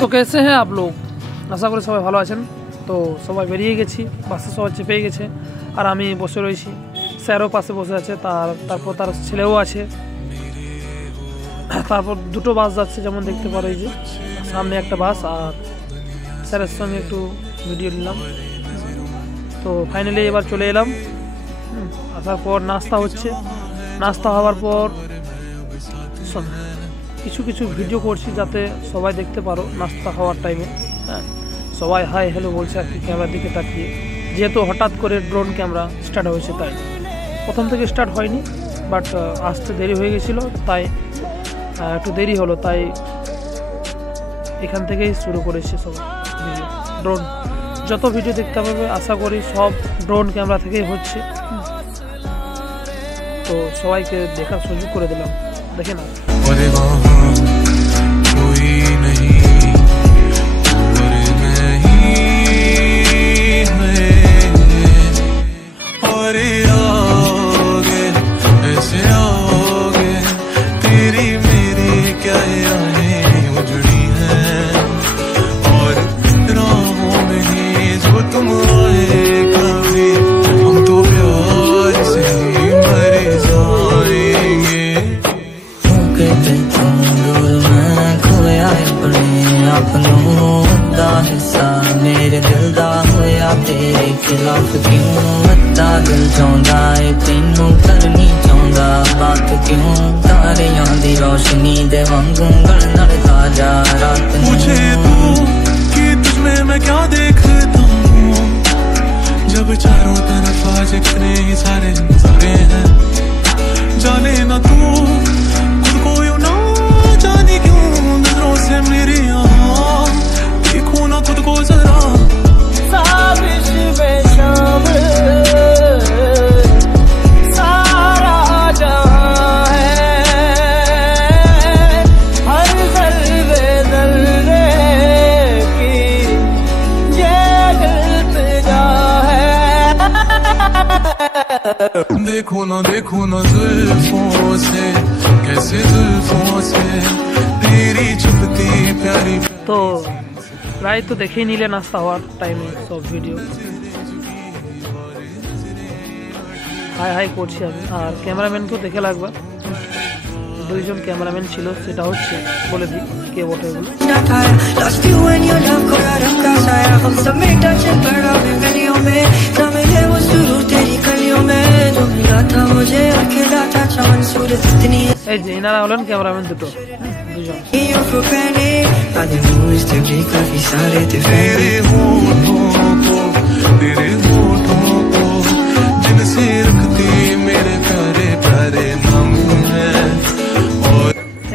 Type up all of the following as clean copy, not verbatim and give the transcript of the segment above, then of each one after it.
तो कैसे हैं आप लोग? आशा करी सबाई भालो आছেন। तो সবাই বেরিয়ে গেছি, বাসে সবাই চেপে গেছে আর আমি বসে রয়েছি। স্যারও পাশে বসে আছে, তারপর তার ছেলেও আছে। তারপর দুটো বাস যাচ্ছে, যেমন দেখতে পারো এই যে সামনে একটা বাস, আর স্যারের সঙ্গে একটু ভিডিও নিলাম। তো ফাইনালি এবার চলে এলাম। আসার পর নাস্তা হচ্ছে, নাস্তা হওয়ার পর কিছু কিছু ভিডিও করছি যাতে সবাই দেখতে পারো নাস্তা খাওয়ার টাইমে। হ্যাঁ, সবাই হাই হ্যালো বলছে আর কি ক্যামেরার দিকে তাকিয়ে, যেহেতু হঠাৎ করে ড্রোন ক্যামেরা স্টার্ট হয়েছে তাই। প্রথম থেকে স্টার্ট হয়নি, বাট আসতে দেরি হয়ে গেছিলো, তাই একটু দেরি হলো, তাই এখান থেকেই শুরু করেছে সবাই ভিডিও। ড্রোন যত ভিডিও দেখতে পাবে আশা করি সব ড্রোন ক্যামেরা থেকেই হচ্ছে। তো সবাইকে দেখার সুযোগ করে দিলাম, দেখে না। मेरे दिल दा होया तेरे खिलाफ क्यों अद्धा दिल चाहता है तेनू करनी चाहता बात क्यों तारियां दी रोशनी दे वांगू गलना ताजा रात मुझे तू कि तुझमें मैं क्या देखता हूँ जब चारों तरफ आज इतने ही सारे हैं जाने ना तू खुद को यूं ना जाने क्यों नजरों से मेरी देखो ना खुद को जरा साबिश में शामिल सारा जहां है हर जर्रे जर्रे की ये दिल पे जा है देखो ना जुल्फों से कैसे जुल्फों से तेरी चुपती प्यारी। तो প্রায় তো দেখেই নিলে নাস্তা হওয়ার টাইমে সব ভিডিও হাই হাই করছি আমি। আর ক্যামেরাম্যানকেও দেখে লাগবে, দুইজন ক্যামেরাম্যান ছিল, সেটা হচ্ছে বলে দিই কে বটে এগুলো। এই যে এনারা হলেন ক্যামেরাম্যান দুটো, দুজন।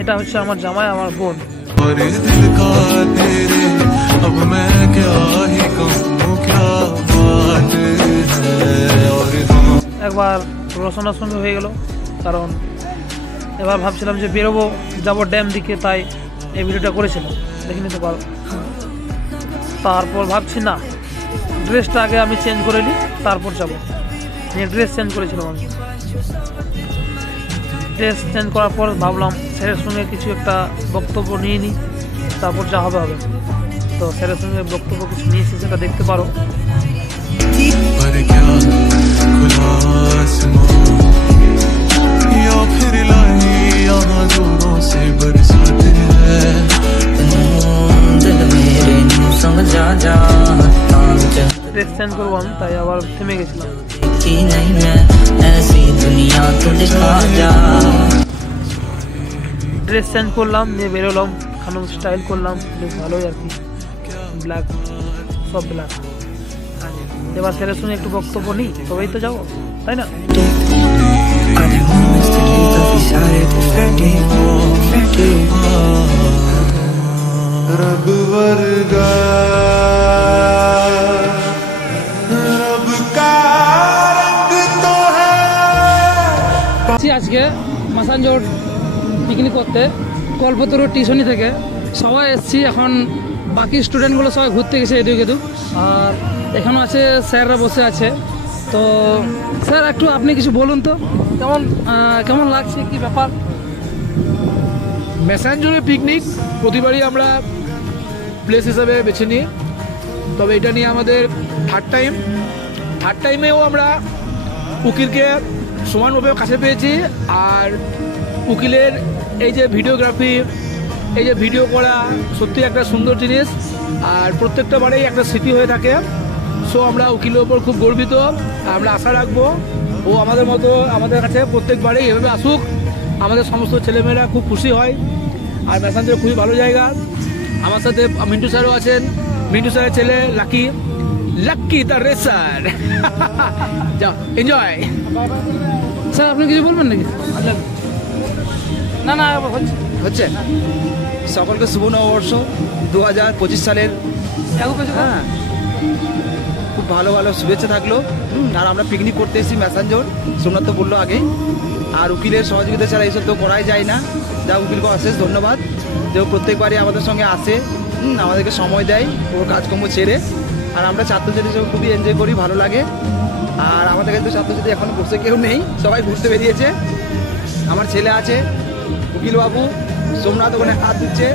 এটা হচ্ছে আমার জামাই, আমার বোন। একবার রচনার সঙ্গে হয়ে গেল, কারণ এবার ভাবছিলাম যে বেরোবো, যাবো ড্যাম দিকে, তাই এই ভিডিওটা করেছিলাম, দেখে নিতে পারো। তারপর ভাবছি না, ড্রেসটা আগে আমি চেঞ্জ করে নিই, তারপর যাবো। ড্রেস চেঞ্জ করেছিলাম আমি, ড্রেস চেঞ্জ করার পর ভাবলাম স্যারের সঙ্গে কিছু একটা বক্তব্য নিয়ে নিই, তারপর যা হবে হবে। তো স্যারের সঙ্গে বক্তব্য কিছু নিয়েছি, সেটা দেখতে পারো। ড্রেস চেঞ্জ করবো আমি, তাই আবার থেমে গেছিলাম। ড্রেস চেঞ্জ করলাম, নিয়ে বেরোলাম, খানুম স্টাইল করলাম, বেশ ভালোই আর কি, ব্ল্যাক, সব ব্ল্যাক। এবার স্যারের সঙ্গে একটু বক্তব্য নিই, তবেই তো যাবো, তাই না? আজকে মাসানজোর পিকনিক করতে কল্পতরু টিউশনি থেকে সবাই এসছি। এখন বাকি স্টুডেন্টগুলো সবাই ঘুরতে গেছে এদিক এদিক, আর এখানে আছে স্যাররা বসে আছে। তো স্যার একটু আপনি কিছু বলুন তো, কেমন লাগছে, কি ব্যাপার? মেসাঞ্জোরে পিকনিক প্রতিবারই আমরা প্লেস হিসেবে বেছে নিই। তবে এটা নিয়ে আমাদের থার্ড টাইমেও আমরা উকিলকে সমানভাবে কাছে পেয়েছি। আর উকিলের এই যে ভিডিওগ্রাফি, এই যে ভিডিও করা সত্যি একটা সুন্দর জিনিস, আর প্রত্যেকটা বারেই একটা স্মৃতি হয়ে থাকে। সো আমরা উকিলের ওপর খুব গর্বিত। আমরা আশা রাখবো ও আমাদের মতো আমাদের কাছে প্রত্যেকবারেই এভাবে আসুক। আমাদের সমস্ত ছেলেমেয়েরা খুব খুশি হয়। আর ম্যাসাঞ্জোর খুবই ভালো জায়গা। আমার সাথে মিন্টু স্যারও আছেন, মিন্টু স্যারের ছেলে লাক্কি দ্য রেসার। যাও এনজয়। স্যার আপনি কিছু বলবেন নাকি? না হচ্ছে সকলকে শুভ নববর্ষ 2025 সালের। হ্যাঁ, খুব ভালো ভালো শুভেচ্ছা থাকলো। আর আমরা পিকনিক করতে এসেছি ম্যাসাঞ্জোর, সোমনাথ তো বললো আগে। আর উকিলের সহযোগিতা ছাড়া এইসব তো করাই যায় না। যা উকিলকে অশেষ ধন্যবাদ যে ও প্রত্যেকবারই আমাদের সঙ্গে আসে, আমাদেরকে সময় দেয় ওর কাজকর্ম ছেড়ে। আর আমরা ছাত্রছাত্রী হিসেবে খুবই এনজয় করি, ভালো লাগে। আর আমাদের কাছে তো ছাত্রছাত্রী এখনও বসে কেউ নেই, সবাই ঘুরতে বেরিয়েছে। আমার ছেলে আছে উকিলবাবু, সোমনাথ ওখানে হাত দিচ্ছে।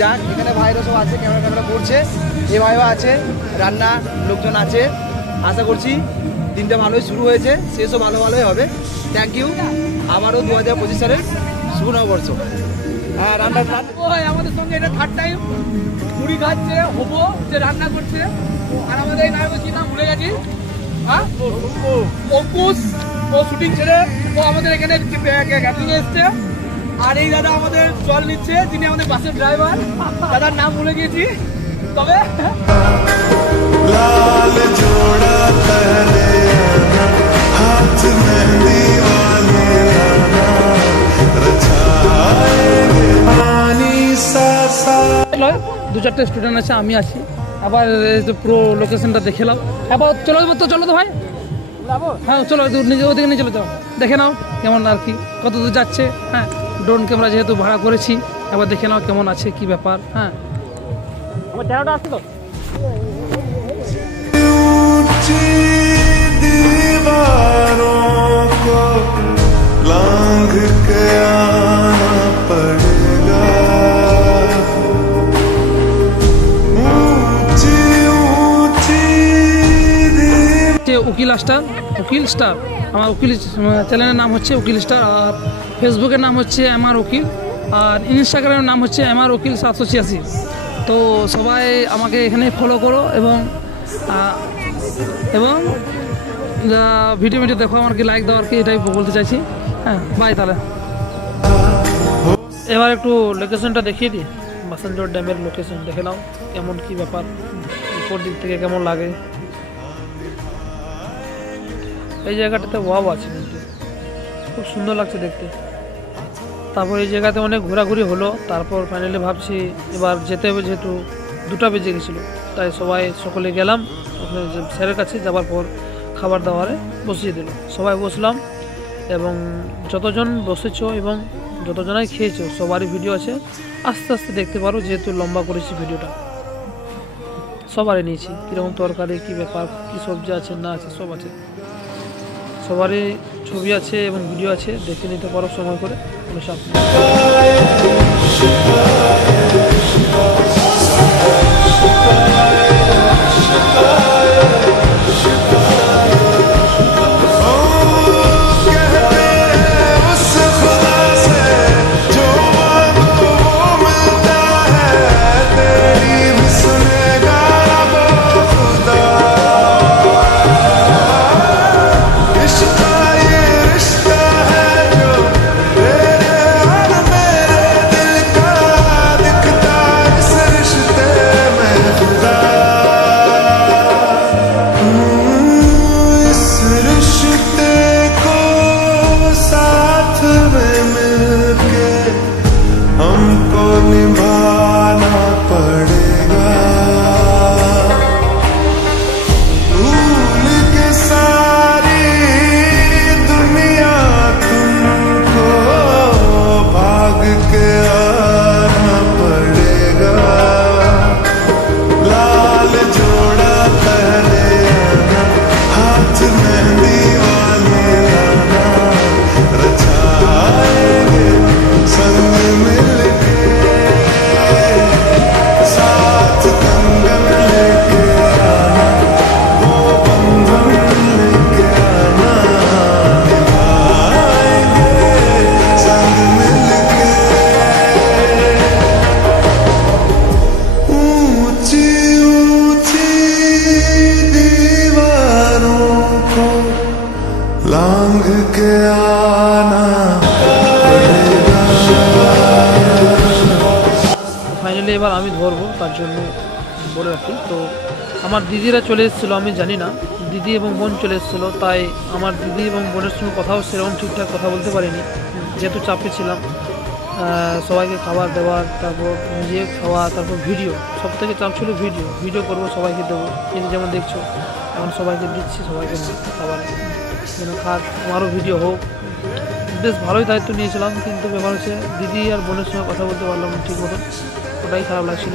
যাক, এখানে ভাইরা সব আছে, ক্যামেরা করছে। এ ভাইও আছে, রান্না লোকজন আছে। আশা করছি দিনটা ভালোই শুরু হয়েছে, শেষও ভালোই হবে। Thank you. আবারও 2025 সালের শুভ নববর্ষ। আর রান্না আমাদের সঙ্গে এটা থার্ড টাইম মুড়ি খাচ্ছে, হবো যে রান্না করছে। আর আমাদের এই নায়ক কি নাম ভুলে গেছি, হ্যাঁ অঙ্কুশ। ও শুটিং ছেড়ে ও আমাদের এখানে ক্যাটারিং এসছে। আর এই দাদা আমাদের জল নিচ্ছে, যিনি আমাদের বাসের ড্রাইভার। দাদার নাম ভুলে গিয়েছি। তবে लाल जोड़ा पहले आना, हाथ मेहंदी वाले आना, रचाएंगे पानी सा सा। 2-4টে স্টুডেন্ট আছে, আমি আছি। আবার পুরো লোকেশনটা দেখে নাও। এবার চলো তো ভাই, হ্যাঁ চলো ওদিকে নিয়ে চলে যাও, দেখে নাও কেমন আর কি কত দূর যাচ্ছে। হ্যাঁ, ড্রোন ক্যামেরা যেহেতু ভাড়া করেছি, এবার দেখে নাও কেমন আছে কি ব্যাপার। হ্যাঁ, আমার তেরোটা আসছে তো। दीवारों को लांघ के आना पड़ेगा, ऊंची ऊंची উকিল স্টার। আমার উকিল চ্যানেলের নাম হচ্ছে উকিল স্টার। আর ফেসবুকের নাম হচ্ছে MR উকিল। আর ইনস্টাগ্রামের নাম হচ্ছে MR উকিল 786। তো সবাই আমাকে এখানে ফলো করো এবং ভিডিও দেখো, আমাকে লাইক দাও আর কি, এটাই বলতে চাইছি। হ্যাঁ, বাই তাহলে। এবার একটু লোকেশনটা দেখিয়ে দিই, ম্যাসাঞ্জোর ড্যামের লোকেশন দেখে নাও কেমন কি ব্যাপার, উপর দিক থেকে কেমন লাগে। এই জায়গাটাতে ওয়াও আছে, কিন্তু খুব সুন্দর লাগছে দেখতে। তারপর এই জায়গাতে অনেক ঘোরাঘুরি হলো। তারপর ফাইনালি ভাবছি এবার যেতে হবে, যেহেতু 2টা বেজে গেছিলো। তাই সকলে গেলাম ওখানে স্যারের কাছে। যাওয়ার পর খাবার দাবারে বসিয়ে দিল, সবাই বসলাম। এবং যতজন বসেছো এবং যতজনাই খেয়েছো সবারই ভিডিও আছে, আস্তে আস্তে দেখতে পারো, যেহেতু লম্বা করেছি ভিডিওটা। সবারই নিয়েছি, কীরকম তরকারি, কী ব্যাপার, কী সবজি আছে না আছে সব আছে। সবারই ছবি আছে এবং ভিডিও আছে, দেখে নিতে পারো সময় করে, কোনো চাপ रिश्ता है जो तेरे और मेरे दिल का दिखता इसे ধরবো, তার জন্য বলে রাখি। তো আমার দিদিরা চলে এসেছিলো, আমি জানি না, দিদি এবং বোন চলে এসেছিলো, তাই আমার দিদি এবং বোনের সঙ্গে কথাও সেরকম ঠিকঠাক কথা বলতে পারিনি, যেহেতু চাপে ছিলাম। সবাইকে খাবার দেওয়ার, তারপর নিজে খাওয়া, তারপর ভিডিও, সব থেকে চাপ ছিল ভিডিও করবো, সবাইকে দেবো। এই যেমন দেখছো এখন সবাইকে দিচ্ছি, সবাইকে খাবার যেন খাক, আমারও ভিডিও হোক। বেশ ভালোই দায়িত্ব নিয়েছিলাম, কিন্তু ব্যাপার হচ্ছে দিদি আর বোনের সঙ্গে কথা বলতে পারলাম না ঠিক মতো, ওটাই খারাপ লাগছিল,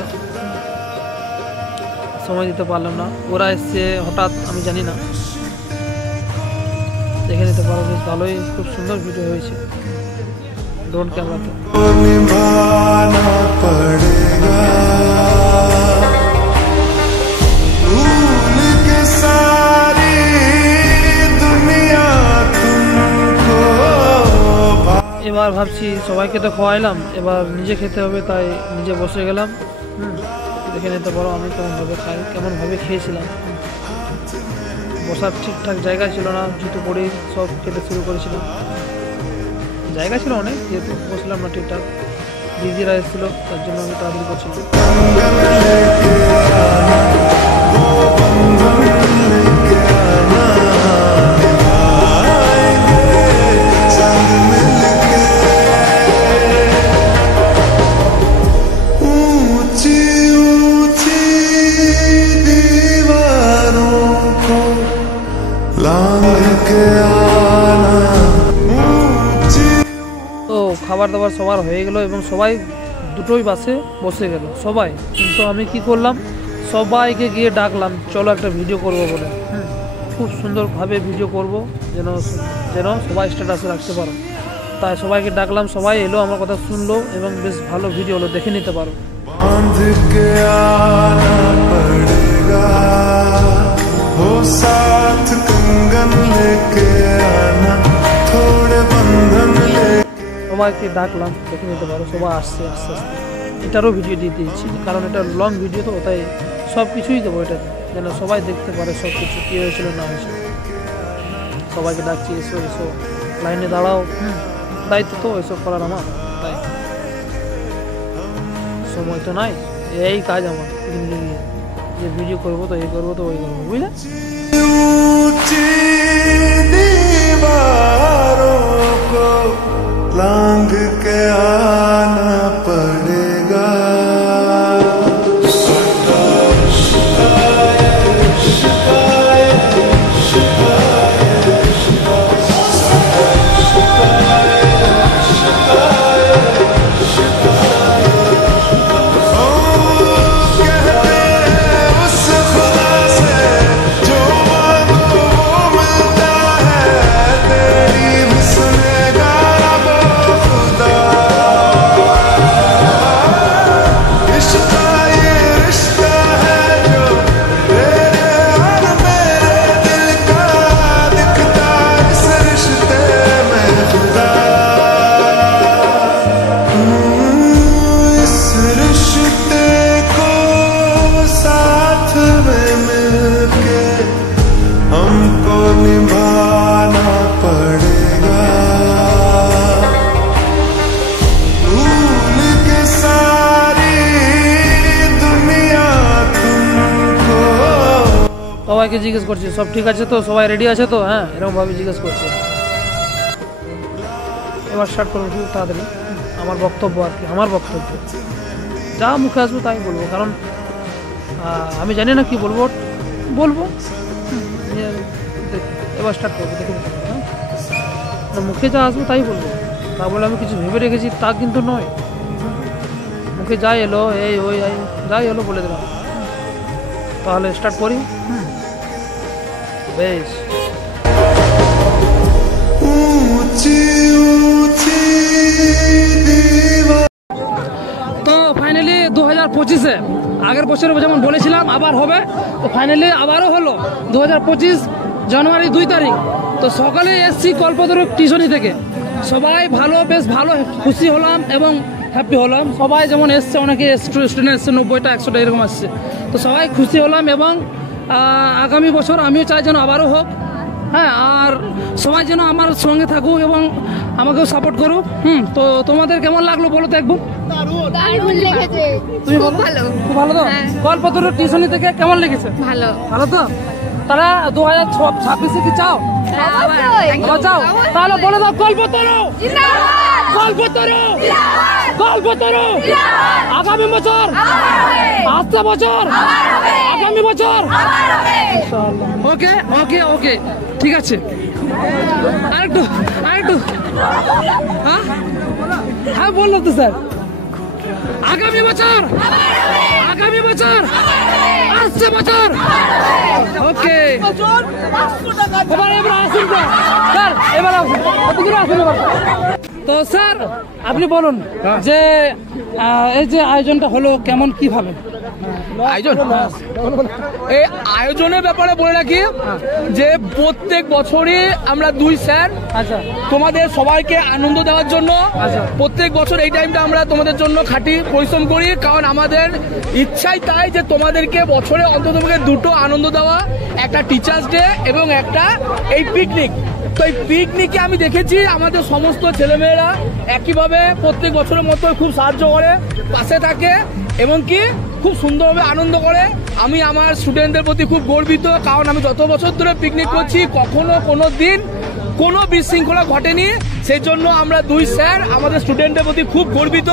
সময় দিতে পারলাম না। ওরা এসছে হঠাৎ, আমি জানি না, দেখে নিতে পারো, বেশ ভালোই, খুব সুন্দর ভিডিও হয়েছে ड्रोन कैमरा तो निभाना पड़ेगा, भूल के सारी दुनिया तुमको। এবার ভাবছি সবাইকে তো খাওয়াইলাম, এবার নিজে খেতে হবে, তাই নিজে বসে গেলাম। দেখে নিতে পারো আমি কেমনভাবে খাই, কেমনভাবে খেয়েছিলাম। বসার ঠিকঠাক জায়গা ছিল না, জুতো পরে সব খেতে শুরু করেছিলাম। জায়গা ছিল অনেক, যেহেতু বসলাম না ঠিকঠাক, দিদিরা এসেছিলো, তার জন্য আমি তাড়াতাড়ি করছিলাম। ऊंची ऊंची दीवारों को लांघ के आना। তো খাবার দাবার সবার হয়ে গেল এবং সবাই দুটোই বাসে বসে গেল সবাই, কিন্তু আমি কি করলাম, সবাইকে গিয়ে ডাকলাম, চলো একটা ভিডিও করব বলে। খুব সুন্দরভাবে ভিডিও করব, যেন যেন সবাই স্ট্যাটাসে রাখতে পারো, তাই সবাইকে ডাকলাম, সবাই এলো, আমার কথা শুনলো এবং বেশ ভালো ভিডিও হলো, দেখে নিতে পারো। बांध के आना पड़ेगा, हो साथ कंगन लेके आना, थोड़े बंधन ले। সবাইকে ডাকলাম, দেখে নিতে পারো, সবাই আসছে আস্তে আস্তে। এটারও ভিডিও দিয়ে দিয়েছি, কারণ এটা লং ভিডিও, তো তাই সব কিছুই দেবো এটাতে, যেন সবাই দেখতে পারে সব কিছু কী হয়েছিল না হয়েছিল। সবাইকে ডাকছি, এসো এসো, লাইনে দাঁড়াও, দায়িত্ব তো এসব করার আমার, তাই সময় তো নাই, এই কাজ আমার জিন্দগি, যে ভিডিও করবো তো এই করবো তো ওই করবো, বুঝলে। ऊंची दीवारों को लांघ के आना पड़ेगा। সবাইকে জিজ্ঞেস করছি সব ঠিক আছে তো, সবাই রেডি আছে তো, হ্যাঁ এরকমভাবে জিজ্ঞেস করছি। এবার স্টার্ট করবো খুব তাড়াতাড়ি আমার বক্তব্য, আর কি আমার বক্তব্য যা মুখে আসবে তাই বলবো, কারণ আমি জানি না কি বলবো, বলবো। এবার স্টার্ট করবো, দেখে হ্যাঁ, মুখে যা আসবে তাই বলবো, তা বলে আমি কিছু ভেবে রেখেছি তা কিন্তু নয়। মুখে যাই এলো, এই ওই যাই এলো বলে দিলাম। তাহলে স্টার্ট করি। বেশ, তো ফাইনালি 2025-এ আগের বছরে যেমন বলেছিলাম আবার হবে, তো ফাইনালি আবারও হলো 2025 জানুয়ারি 2 তারিখ। তো সকালে এসছি কল্পতরু টিউশনি থেকে, সবাই ভালো, বেশ ভালো খুশি হলাম এবং হ্যাপি হলাম। সবাই যেমন এসছে, অনেকে স্টুডেন্ট এসছে 90টা 100টা এরকম আসছে, তো সবাই খুশি হলাম এবং আগামী বছর আমিও চাই যেন আবারও হোক। হ্যাঁ, আর সবাই যেন আমার সঙ্গে থাকুক এবং আমাকেও সাপোর্ট করুক। তো তোমাদের কেমন লাগলো বলো তো একবার। দারুণ লেগেছে, তুমি খুব বলো। ভালো। খুব ভালো তো? হ্যাঁ। কল্পতরু টিউশনি থেকে কেমন লেগেছে? ভালো। ভালো তো? তারা 2026-এ কি চাও? আবার চাও? তাহলে বলে দাও কল্পতরু, কল্পতরু, কল্পতরু। আগামী বছর, আসছে বছর, আগামী বছর। ওকে ওকে ওকে, ঠিক আছে। আরেকটু আরেকটু। হ্যাঁ হ্যাঁ, বললো তো স্যার। আগামী বছর, আগামী বছর, আসছে বছর। ওকে, এবার আসুন স্যার, এবার আসুন, এবার। তো স্যার আপনি বলুন যে এই যে আয়োজনটা হলো কেমন, কিভাবে আয়োজন? এই আয়োজনের ব্যাপারে বলে রাখি যে প্রত্যেক বছরই আমরা দুই স্যার আচ্ছা তোমাদের সবাইকে আনন্দ দেওয়ার জন্য আচ্ছা। প্রত্যেক বছর এই টাইমটা আমরা তোমাদের জন্য খাটি, পরিশ্রম করি, কারণ আমাদের ইচ্ছাই তাই যে তোমাদেরকে বছরে অন্তত দুটো আনন্দ দেওয়া, একটা টিচার্স ডে এবং একটা এই পিকনিক। তো এই পিকনিকে আমি দেখেছি আমাদের সমস্ত ছেলেমেয়েরা একইভাবে প্রত্যেক বছরের মতো খুব সাহায্য করে, পাশে থাকে এবং কি খুব সুন্দরভাবে আনন্দ করে। আমি আমার স্টুডেন্টদের প্রতি খুব গর্বিত, কারণ আমি যত বছর ধরে পিকনিক করছি কখনো কোনো দিন কোনো বিশৃঙ্খলা ঘটেনি। সেই জন্য আমরা দুই স্যার আমাদের স্টুডেন্টদের প্রতি খুব গর্বিত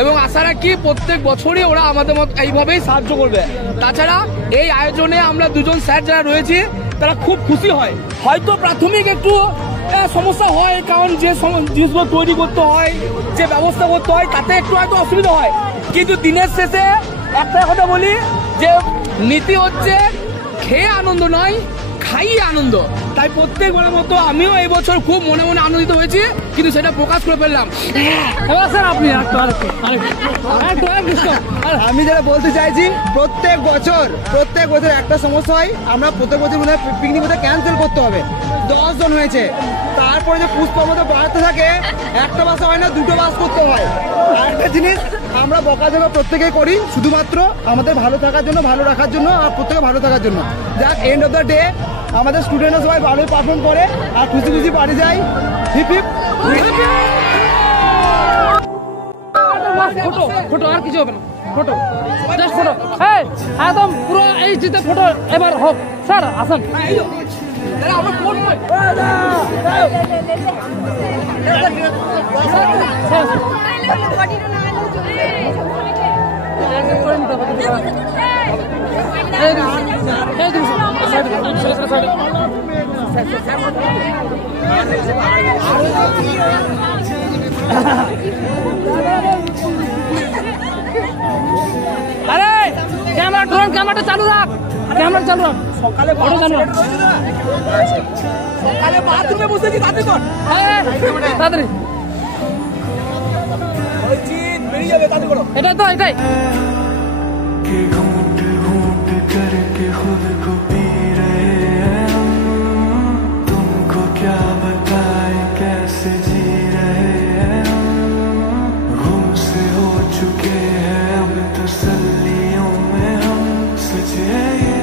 এবং আশা রাখি প্রত্যেক বছরই ওরা আমাদের মতো এইভাবেই সাহায্য করবে। তাছাড়া এই আয়োজনে আমরা দুজন স্যার যারা রয়েছি তারা খুব খুশি হয়। হয়তো প্রাথমিক একটু সমস্যা হয়, কারণ যে জিনিসগুলো তৈরি করতে হয়, যে ব্যবস্থা করতে হয়, তাতে একটু হয়তো অসুবিধা হয়, কিন্তু দিনের শেষে একটা কথা বলি যে নীতি হচ্ছে খেয়ে আনন্দ নয়, খাইয়ে আনন্দ। তাই প্রত্যেকবারের মতো আমিও এই বছর খুব মনে মনে আনন্দিত হয়েছি, কিন্তু সেটা প্রকাশ করে ফেললাম। স্যার আপনি আমি যেটা বলতে চাইছি, প্রত্যেক বছর একটা সমস্যা হয়, আমরা প্রত্যেক বছর পিকনিক ক্যান্সেল করতে হবে। 10 জন হয়েছে, তারপরে যে পুষ্পর মতো বাড়াতে থাকে, একটা বাস হয় না, দুটো বাস করতে হয়। আরেকটা জিনিস, আমরা বকাঝকা প্রত্যেকেই করি শুধুমাত্র আমাদের ভালো থাকার জন্য, ভালো রাখার জন্য, আর প্রত্যেকে ভালো থাকার জন্য। যাক, এন্ড অফ দ্য ডে আমাদের স্টুডেন্টরা সবাই ভালোই পারফর্ম করে আর খুশি খুশি বাড়ি যায়। Hip hip. ফটো ফটো, আর কিছু হবে না, ফটো জাস্ট ফটো। এই একদম পুরো এই জিতে ফটো এবার হোক। স্যার আসেন। আরে ক্যামেরা, ড্রোন ক্যামেরাটা চালু রাখ, ক্যামেরা চালু রাখ, সকালে ফটো চালু রাখ। সকালে বাথরুমে বসেছি, তাতে কর তাড়াতাড়ি, বেরিয়ে যাবে, তাতে করো। এটা তো এটাই। कि घूंट घूंट करके खुद को पी रहे हैं हम, तुमको क्या बताएं कैसे जी रहे हैं हम, गुम से हो चुके हैं अब तसल्लियों में हम, सच है ये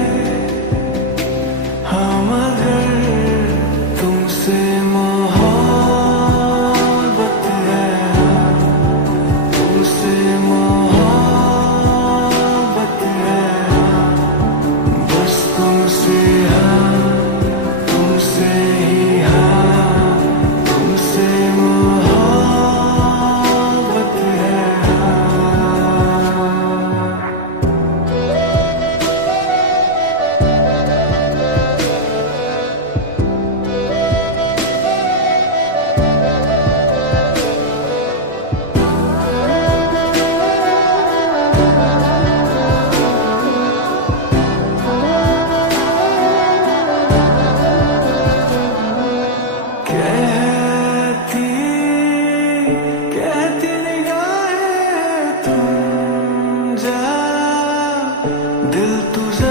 हम अगर तुमसे मोहब्बत है, तुमसे मोहब्बत है, बस तुमसे हाँ, तुमसे ही हाँ, तुमसे मोहब्बत है हाँ। कहती कहती निगाहें तुम जा, दिल तुझे